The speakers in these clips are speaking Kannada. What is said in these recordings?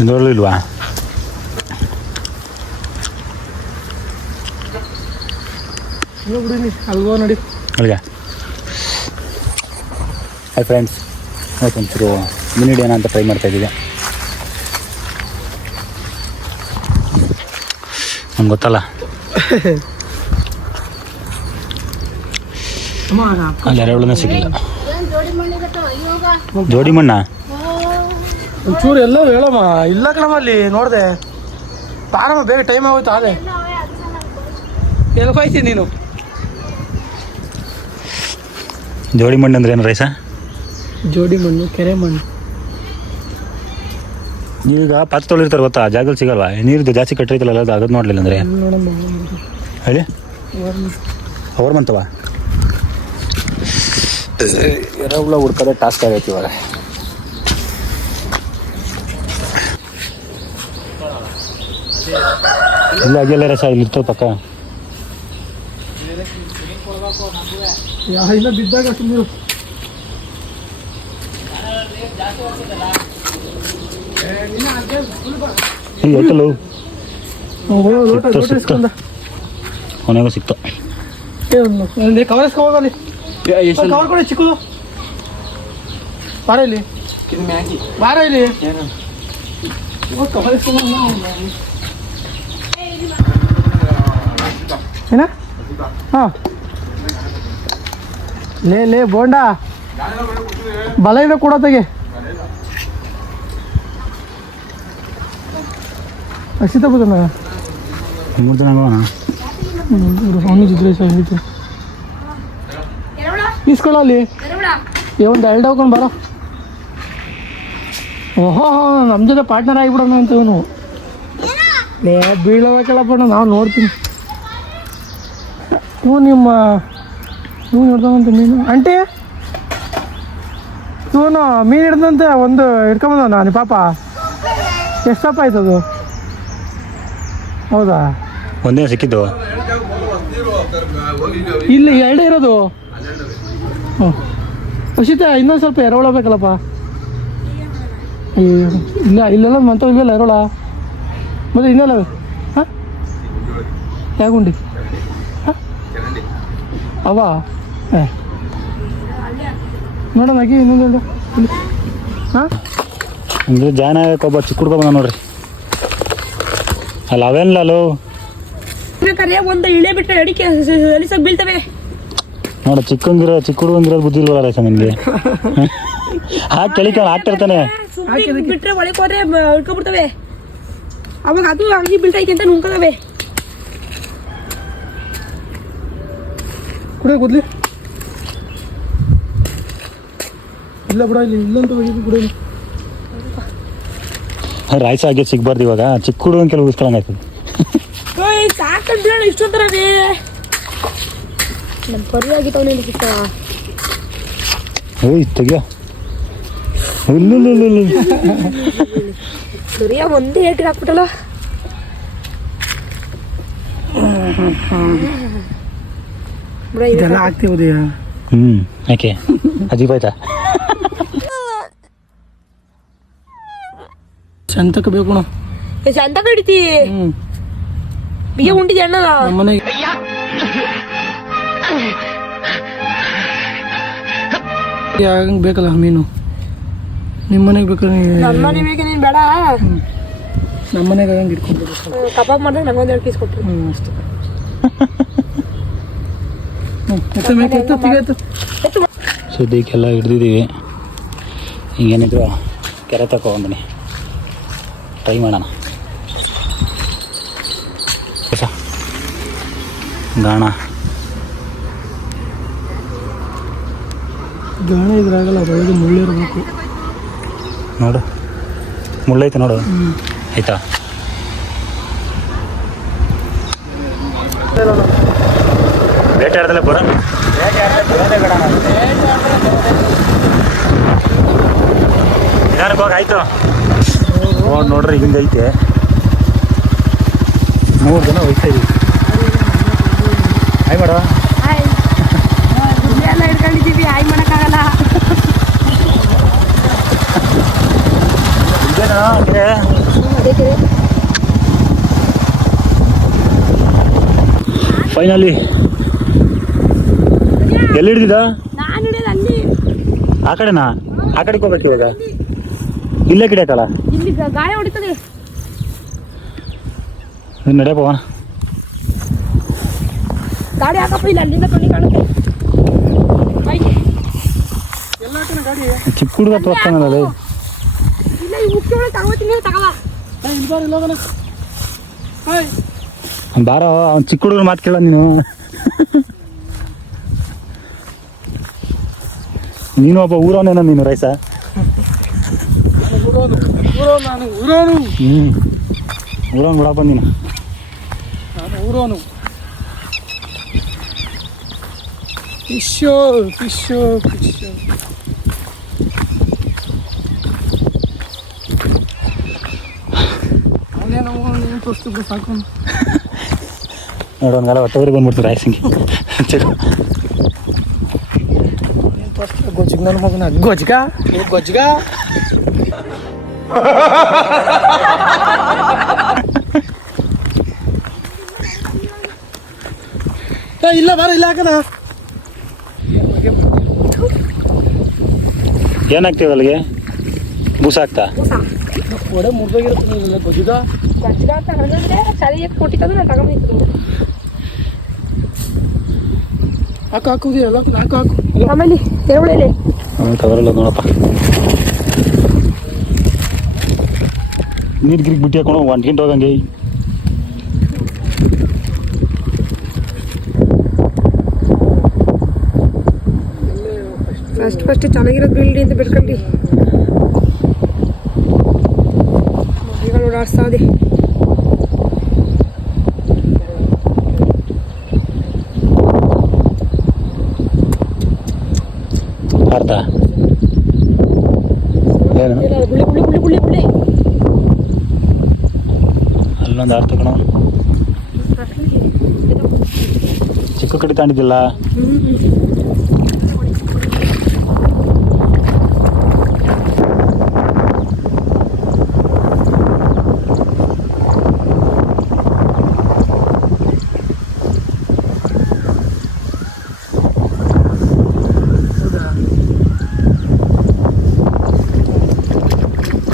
ಇದರಲ್ಲೂ ಇಲ್ವಾ? ಅಲ್ಗೋ ನೋಡಿ ಅಲ್ಲಿಗೆ. ಹಾಯ್ ಫ್ರೆಂಡ್ಸ್, ಒಂಚೂರು ಮಿನಿ ಡೇನ ಅಂತ ಟ್ರೈ ಮಾಡ್ತಾಯಿದ್ದೀವಿ. ನಮ್ಗೆ ಗೊತ್ತಲ್ಲ, ಅಲ್ಲಿ ಎರೆಹುಳನೇ ಸಿಗಲಿಲ್ಲ. ಜೋಡಿ ಮಣ್ಣ ಒಂಚೂರು ಎಲ್ಲರೂ ಹೇಳಮ್ಮ. ಇಲ್ಲ ಕಣಮ್ಮ, ಅಲ್ಲಿ ನೋಡಿದೆ ಬಾರಮ್ಮ, ಬೇಗ ಟೈಮ್ ಆಗೋಯ್ತು. ಅದೇ ಎಲ್ಕೋಯ್ತೀನಿ ನೀನು. ಜೋಡಿ ಮಣ್ಣು ಅಂದ್ರೆ ಏನು ರೈಸ? ಜೋಡಿ ಮಣ್ಣು, ಕೆರೆ ಮಣ್ಣು. ಈಗ ಪಾತ್ರೆ ತೊಳಿರ್ತಾರೆ ಗೊತ್ತಾ, ಜಾಗದಲ್ಲಿ ಸಿಗಲ್ವಾ? ನೀರು ಜಾಸ್ತಿ ಕಟ್ಟಿರ್ತಲ್ಲ, ಅದು ಅದನ್ನು ನೋಡಲಿಲ್ಲ ಅಂದರೆ ಹೇಳಿ ಅವ್ರು ಬಂತವ. ಎರೆಹುಳ ಹುಡ್ಕೋದೇ ಟಾಸ್ಕ್ ಆಗೈತಿ ಇವಾಗ. ಇಲ್ಲ ಆಗಿಲ್ಲ ರಸ ಇಲ್ಲಿ ಇರ್ತವೆ ಪಕ್ಕ. ಇಲ್ಲ ಬಿದ್ದಾಗ ನೀರು ಐತಲ್ಲ ಕೊನೆಗೂ ಸಿಕ್ತು. ಕವರ್ ಹೋಗಲಿ, ಕವರ್ ಕೊಡಿ ಚಿಕ್ಕದು. ಬಾರ ಇಲ್ಲಿ, ಬಾರ ಇಲ್ಲಿ. ಏನ? ಹಾಂ ಲೇ ಬೋಂಡ ಬಲೆಯಿಂದ ಕೂಡ ತೆಗೆ. ಅಕ್ಷಿತ ಬುದನ 3 ದಿನ ಅವನಿದ್ರೆ ಸಂಗೀತ ಇಸ್ಕೊಳ್ಳಲ್ಲಿ ಒಂದು 2 ಹಾಕೊಂಡು ಬರೋ. ಓಹೋ, ನಮ್ಮ ಜೊತೆ ಪಾರ್ಟ್ನರ್ ಆಗಿಬಿಡೋಣ ಅಂತ ಇವನು. ಲೇ ಬೀಳಬೇಕಲ್ಲಪ್ಪ, ನಾವು ನೋಡ್ತೀನಿ. ಹ್ಞೂ ನಿಮ್ಮ ಇವ್ನು ಹಿಡ್ದಂತೆ ಮೀನು. ಆಂಟಿ ಇವನು ಮೀನು ಹಿಡ್ದಂತೆ ಒಂದು ಹಿಡ್ಕೊಂಬಂದವನ ನಿಮ್ಮ ಪಾಪ. ಎಷ್ಟಪ್ಪ ಆಯ್ತದು? ಹೌದಾ, ಒಂದೇ ಸಿಕ್ಕಿದ್ದು. ಇಲ್ಲಿ 2 ಇರೋದು. ಹ್ಞೂ ಖುಷಿತ, ಇನ್ನೊಂದು ಸ್ವಲ್ಪ ಎರೆಹುಳ ಬೇಕಲ್ಲಪ್ಪ. ಇಲ್ಲ ಇಲ್ಲೆಲ್ಲ ಮಂತ ಇಲ್ಲೆಲ್ಲ ಎರೆಹುಳ ಮತ್ತೆ ಇನ್ನೆಲ್ಲ. ಹಾಂ ಯಾವ ಗುಂಡಿ? ಹಾಂ ಅವ ನೋಡೋಣ ಆಗಿ ಇನ್ನೊಂದು. ಹಾಂ ಅಂದರೆ ಜಾನ ಒಬ್ಬ ಚಿಕ್ಕ ಹುಡ್ಕ ಬಂದ ನೋಡ್ರಿ. ಅಲ್ಲ ಅವೇನಲ್ಲ ಅಲ್ಲೋ ಒಂದು ಇಳೆ ಬಿಟ್ಟರೆ ಅಡಿಕೆ ಸಲಿಸಾಗಿ ಬೀಳ್ತವೆ. ನೋಡ ಚಿಕ್ಕ ಹುಡುಗಂಗಿರೋದು ಬುದ್ಧಿ ಇಲ್ವಲ್ಲ ರೈಸ ನಿಮಗೆ. ಹಾಕಿ ಕೆಳಿಕೊಂಡು ಹಾಕ್ತಿರ್ತಾನೆ. ಬಿಟ್ರೆ ಒಳಗೆ ಹೋದ್ರೆ ಹಿಡ್ಕೊಬಿಡ್ತವೆ. ಅವಾಗ ಅದು ಹಂಗೆ ಬೀಳ್ತೈತೆ ಅಂತ ನುಂಕದವೆ. ಕುಡಿಯ ಕೂದಲಿ ಇಲ್ಲ ಬಿಡ, ಇಲ್ಲಿ ಇಲ್ಲಂತ ಬಿಡ. ರಾಯ್ಸ ಆಗಿ ಸಿಗ್ಬಾರ್ದು ಇವಾಗ. ಚಿಕ್ಕ ಹುಡುಗನ್ ಕೆಲವು ಉಳಿಸ್ಕೊಳಂಗಾಯ್ತದೆ. ಸಾಕಂದ್ರೆ ಇಷ್ಟೊತ್ತರವೇ ನಮ್ಮ ಪರಿ ಆಗಿತ್ತವನೇ ಸಿಕ್ಕ. ಓಯ್ ತೆಗಿಯೋ, ಸರಿಯಾ ಒಂದೇ ಏಟಿಗೆ ಹಾಕ್ಬಿಟ್ಟಲ್ಲ. ಇದೆಲ್ಲ ಆಗ್ತೀವಿ. ಯಾಕೆ ಅಜೀಬ್ ಆಯ್ತಾ? ಸಂತಕ್ಕೆ ಬೇಕು ಸಂತ ಕಡಿತಿ ಬಿಯ ಉಂಟಿದ್ಯ ಅಣ್ಣ ಮನೆಗೆ. ಹಂಗೆ ಬೇಕಲ್ಲ ಮೀನು. ನಿಮ್ಮ ಮನೆಗೆ ಬೇಕಾದ್ರೆ ನಮ್ಮ ಮನೆ ಬೇಕೆ ನೀನು ಬೇಡ. ನಮ್ಮ ಮನೆಗೆ ಹಂಗೆ ಇಟ್ಕೊಂಡು ಕಬಾಬ್ ಮಾಡಿದ್ರೆ ನಂಗೊಂದು 2 ಪೀಸ್ ಕೊಟ್ಟರು. ಅಷ್ಟೇ. ಸದ್ಯಕ್ಕೆಲ್ಲ ಹಿಡ್ದಿದ್ದೀವಿ. ಈಗೇನಿದ್ರು ಕೆರೆ ತಗೊಂಬನ್ನಿ, ಟ್ರೈ ಮಾಡೋಣ. ಗಾಣ ಇದ್ರಾಗಲ್ಲ, ಅದರೊಳಗೆ ಮುಳ್ಳಿರ್ಬೇಕು. ನೋಡು, ಮುಳ್ಳೈತೆ ನೋಡು. ಆಯ್ತಾ? ಬೇಟೆ ಆಡ್ದಲ್ಲ ಬರ. ನಿಧಾನಕ್ಕೆ ಹೋಗಿ. ಆಯ್ತು ನೋಡ್ರಿ, ಹಿಂಗೈತೆ. 3 ಜನ ಹೋಗ್ತಾ ಇದೀವಿ. ಆಯ್ ಮಾಡ ಎಲ್ಲ ಹಿಡ್ಕೊಂಡಿದ್ದೀವಿ, ಆಯ್ ಮಾಡೋಕ್ಕಾಗಲ್ಲ. ಅದೇ ಕೆರೆ. ಫೈನಲಿ ಎಲ್ಲಿ ಹಿಡಿದಿದ್ದ? ನಾನು ಹಿಡಿಯೋದು ಅಲ್ಲಿ. ಆ ಕಡೆನಾ? ಆ ಕಡೆಗೆ ಹೋಗ್ಬೇಕು ಇವಾಗ. ಇಲ್ಲೇ ಕಿಡಿಯಾಕಲ್ಲ. ಇಲ್ಲಿ ಗಾಳಿ ಹೊಡಿತದೆ. ನಡೆಯಪ್ಪ ಹೋಗೋಣ. ಗಾಡಿ ಹಾಕಪ್ಪ, ಇಲ್ಲ ಅಲ್ಲಿಂದ ಕಣ್ಣಿ ಕಾಣುತ್ತೆ. ಎಲ್ಲ ಕಡೆ ಗಾಡಿ ಚಿಕ್ಕ ಹುಡುಗ ತೋರ್ತಾನಲ್ಲ ಅದು. ಇಲ್ಲ ಈ ಮುಖ್ಯ ಒಳಗೆ ತಗೋತೀನಿ, ತಗೋಲ್ಲ. ಇಲ್ಲಿ ಬಾರ ಇಲ್ಲ ಹೋಗೋಣ. ಹಾಯ್ ಬಾರೋ, ಅವ್ನು ಚಿಕ್ಕ ಹುಡುಗರು ಮಾತು ಕೇಳ ನೀನು. ನೀನು ಒಬ್ಬ ಊರವನೇನ ನೀನು ರೈಸ? ನಾನು ಊರೋನು. ಊರವನು ಬಿಡಪ್ಪ ನೀನು. ನಾನು ಊರೋನು. Fish fish fish. ಅವನೇನೋ ನೀನು ತೋರಿಸ್ತಿದ್ರು ಸಾಕು. ನೋಡು ಒಂದ್ಗಾಲ ಹೊಟ್ಟೆವರೆಗೆ ಬಂದ್ಬಿಡ್ತು ರಾಯಸಿಂಗಿ. ಗೊಜ್ಜಿಗ ನನ್ನ ಮಗನ ಗೊಜ್ಜಿಗ ಗೊಜ್ಜಿಗ. ಇಲ್ಲ ಬಾರ ಇಲ್ಲ ಹಾಕದ. ಏನಾಗ್ತೀವಿ ಅಲ್ಲಿಗೆ? ಬೂಸ ಹಾಕ್ತಾ? ಒಡೆ ಮುರ್ದೋಗಿರುತ್ತೆ ಗೊಜ್ಜಿಗ. ಗಜ್ಜಗ ಅಂತ ಹೇಳಿದ್ರೆ ಸರಿ ಕೊಟ್ಟಿದ್ದು ನಾನು ತಗೊಂಡಿದ್ದು. ಹಾಕು ಹಾಕುದು ಎಲ್ಲ ಹಾಕು ಹಾಕು. ಆಮೇಲೆ ತೆರವಳೆಲೆ ತವರಲ್ಲ ನೋಡಪ್ಪ. ನೀರು ಗಿರಿಗೆ ಬಿಟ್ಟು ಹಾಕೊಂಡು 1 ಗಂಟೆ ಹೋಗಂಗೆ. ಫಸ್ಟ್ ಚೆನ್ನಾಗಿರೋದು ಬೀಳ್ರಿ ಅಂತ ಬಿಡ್ಕೊಂಡ್ರಿ. ಮಗಳು ಓಡಾಡ್ಸ್ತಾ ಇದೆ. ಅರ್ಥ ಏನು? ಗುಳಿ ಗುಳಿ ಗುಳಿ ಗುಳಿ ಗುಳಿ ಅಲ್ಲೊಂದು ಅರ್ಥ ಕಣ. ಚಿಕ್ಕ ಕಡೆ ತಾಂಡಿದ್ದಿಲ್ಲ.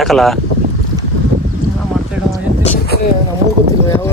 ಯಾಕಲ್ಲ ನಮಗೂ ಗೊತ್ತಿಲ್ಲ ಯಾವ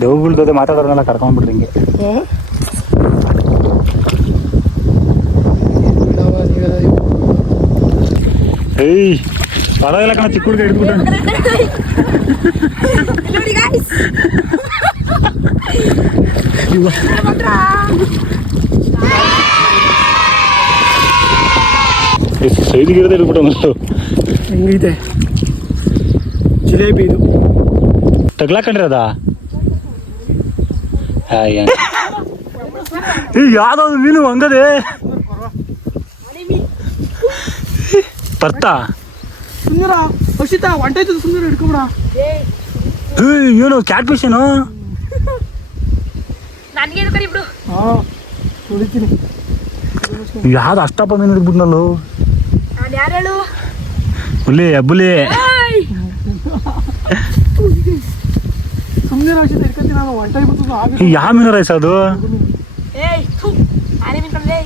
ದೇವ್ಗಳ ಜೊತೆ ಮಾತಾಡೋರ್ನೆಲ್ಲ ಕರ್ಕೊಂಡ್ಬಿಡ್ರಿ ಹಿಂಗೆ. ಏಯ್ ಪರವಾಗಿಲ್ಲ ಕಣ, ಚಿಕ್ಕ ಹುಡುಗ ಹಿಡ್ಬಿಟ್ಟು. ಸೈದಿಗಿರೋದೇ ಹಿಡ್ಬಿಟ್ಟು ಹೆಂಗೈತೆ ಜಿಲೇಬಿ ಇದು. ತಗ್ಲಾಕೊಂಡಿರೋದಾ? ಯಾವ್ದಾದ್ರು ಮೀನು ಹಂಗದೆ ಬರ್ತಾ ಸುಂದರ ಹಸಿತಾ ಹೊಂಟೈತದ ಸುಂದರ ಹಿಡ್ಕೊಬಿಡ. ಏನು ಕ್ಯಾಟ್ ಫಿಶ್ ಏನು? ನನಗೇನು ಕರಿ ಬಿಡು. ಹಾಂ ಹೊಡಿತೀನಿ. ಯಾವ್ದು ಅಷ್ಟಪ್ಪ ಮೀನು ಹಿಡ್ಬಿಟ್ನಲ್ಲೂ. ನಾನು ಯಾರು ಹೇಳು? ಹುಲಿ ಅಬ್ಬುಲಿ. ಸುಮ್ಮನೆ ಹಸಿತ ಹಿಡ್ಕೊತೀನಿ ನಾನು. ಹೊಂಟೈಬಿಡ್ತದ ಆಗ. ಯಾವ ಮೀನು ರೈಸ್ ಅದು? ಏಯ್ ಥೂ ಆನೆ ಮೀನು ಕಳ್ಳೆ.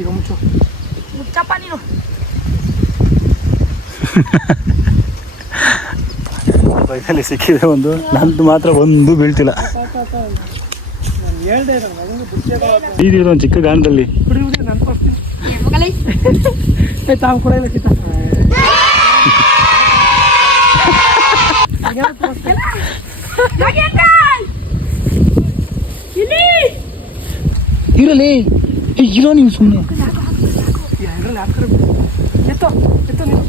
ಈಗ ಮುಚ್ಚು ಮುಚ್ಚಪ್ಪ ನೀನು. ಬೈದಲ್ಲಿ ಸಿಕ್ಕಿದೆ ಒಂದು, ನಂದು ಮಾತ್ರ ಒಂದು ಬೀಳ್ತಿಲ್ಲ. ನಾನು ಹೇಳ್ದೆ ನನಗೆ ಬುದ್ಧಿ ಬೀದಿರೋ ಒಂದು ಚಿಕ್ಕ ಗಾನದಲ್ಲಿ ಕುಡಿಯುವುದೇ ನನ್ನ ಕೊಡ್ತೀನಿ. ಮಗಳೇ ತಾವು ಕೂಡ ಇಲ್ಲ ಕಿತ್ತ. ಇರಲಿ ಇರೋ ನೀವು ಸುಮ್ಮನೆ. ಎರಡರಲ್ಲಿ ಹಾಕ್ತಾರೆ ಎತ್ತೋ ಎತ್ತೋ ನೀವು.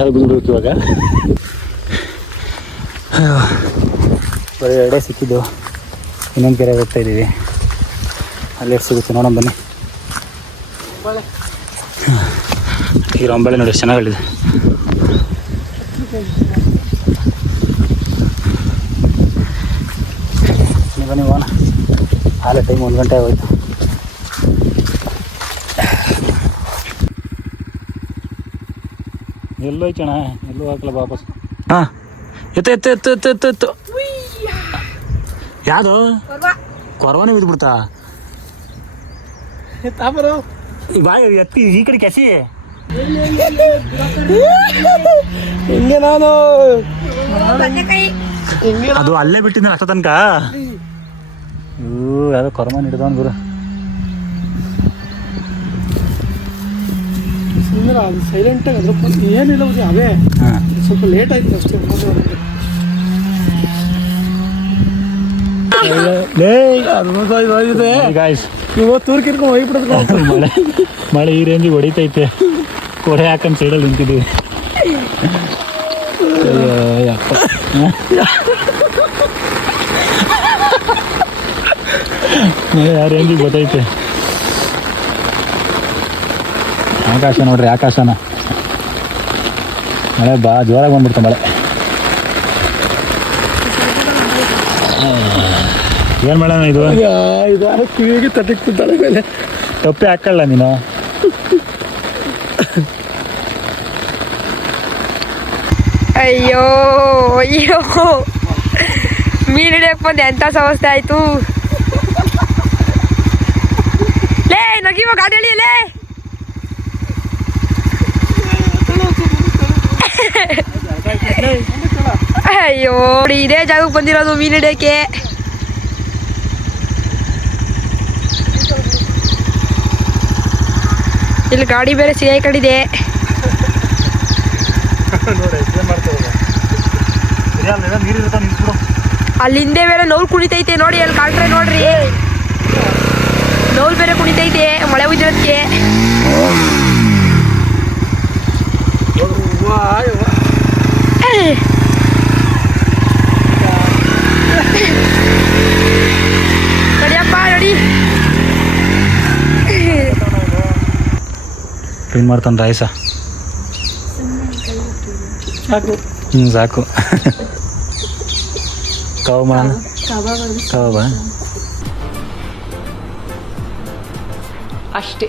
ಅದು ಬಿಡ್ಬೇಕು ಇವಾಗ. ಬರೀ 2 ಸಿಕ್ಕಿದ್ದು. ಇನ್ನೊಂದು ಕೆರೆ ಹೋಗ್ತಾ ಇದ್ದೀವಿ. ಅಲ್ಲಿ ಎಷ್ಟು ಸಿಗುತ್ತೆ ನೋಡೋಣ ಬನ್ನಿ. ಈಗ ರಂಬಳೆ ನೋಡಿ ಎಷ್ಟು ಚೆನ್ನಾಗಿದೆ. ಬನ್ನಿ ಹೋಗೋಣ. ಹಾಲೆ ಟೈಮ್ 1 ಗಂಟೆ ಆಗೋಯ್ತು. ಎಲ್ಲೋ ಐತಣ್ಣ, ಎಲ್ಲೂ ಹಾಕಲ್ಲ ವಾಪಸ್. ಹಾಂ ಎತ್ತು ಎತ್ತು ಎತ್ತು ಎತ್ತು ಎತ್ತು ಎತ್ತು. ಯಾವುದು ಕೊರವನೇ ಬಿದ್ದುಬಿಡ್ತಾ? ತಾಬರು ಬಾಯ್ ಎತ್ತಿ ಈ ಕಡೆ ಕೆಸಿ. ಹಿಂಗೆ ನಾನು ಅದು ಅಲ್ಲೇ ಬಿಟ್ಟಿದ್ದ ಅಷ್ಟ ತನಕ. ಯಾವುದೋ ಕೊರವನ್ ಹಿಡ್ದವನ್ ಗುರು. ಸುಮ್ಮನೆ ಅದು ಸೈಲೆಂಟಾಗಿ ಅದ್ರ ಏನಿಲ್ಲ ಉದಯ, ಅವೇ ಹಾಂ ಸ್ವಲ್ಪ ಲೇಟ್ ಆಯ್ತು ಅಷ್ಟೇ. ಇದೆ ಗಾಯ್ಸ್, ಇವತ್ತು ತೂರ್ಕಿರ್ಕೊಂಡು ಹೋಗ್ಬಿಡೋದು. ಮಳೆ ಈ ರೇಂಜಿಗೆ ಹೊಡಿತೈತೆ. ಕೊಡೆ ಹಾಕೊಂಡು ಸೈಡಲ್ಲಿ ನಿಂತಿದ್ದೀವಿ. ಮಳೆ ಆ ರೇಂಜಿಗೆ ಗೊತ್ತೈತೆ. ಆಕಾಶ ನೋಡ್ರಿ, ಆಕಾಶನ ಮಳೆ ಜೋರಾಗಿ ಬಂದ್ಬಿಡ್ತು ಮಳೆ. ಏನು ಮಾಡೋಣ ಇದು? ಇದು ಕಿವಿಗೆ ತಟ್ಟಿಗೆ ಕೂತಾಳೆ ಮೇಲೆ. ಟೊಪ್ಪೆ ಹಾಕಲ್ಲ ನೀನು. ಅಯ್ಯೋ ಅಯ್ಯೋ, ಮೀನು ಹಿಡಿಯಕ್ಕೆ ಬಂದು ಎಂಥ ಸಮಸ್ಯೆ ಆಯ್ತು. ಲೇ ನಗಿವ ಗಾಡಿ ಲೇ. ಅಯ್ಯೋ ಇದೇ ಜಾಗಕ್ಕೆ ಬಂದಿರೋದು ಮೀನು ಹಿಡಿಯಕ್ಕೆ. ಇಲ್ಲಿ ಗಾಡಿ ಬೇರೆ ಸಿಗಾಕೊಂಡಿದೆ. ಅಲ್ಲಿ ಹಿಂದೆ ಬೇರೆ ನೌಲ್ ಕುಣಿತೈತೆ ನೋಡಿ, ಅಲ್ಲಿ ಕಾಣ್ರೆ ನೋಡ್ರಿ, ನೌಲ್ ಬೇರೆ ಕುಣಿತೈತೆ ಮಳೆ ಉಜ್ಜೋದಕ್ಕೆ. ನಡಿಯಪ್ಪ ನಡಿ. ಕ್ಲೀನ್ ಮಾಡ್ತಾನೆ ರಾಯಸ. ಸಾಕು ಸಾಕು. ಕಬಾಬ್ ಮಾಡೋಣ. ಕಬಾಬಾ ಅಷ್ಟೇ.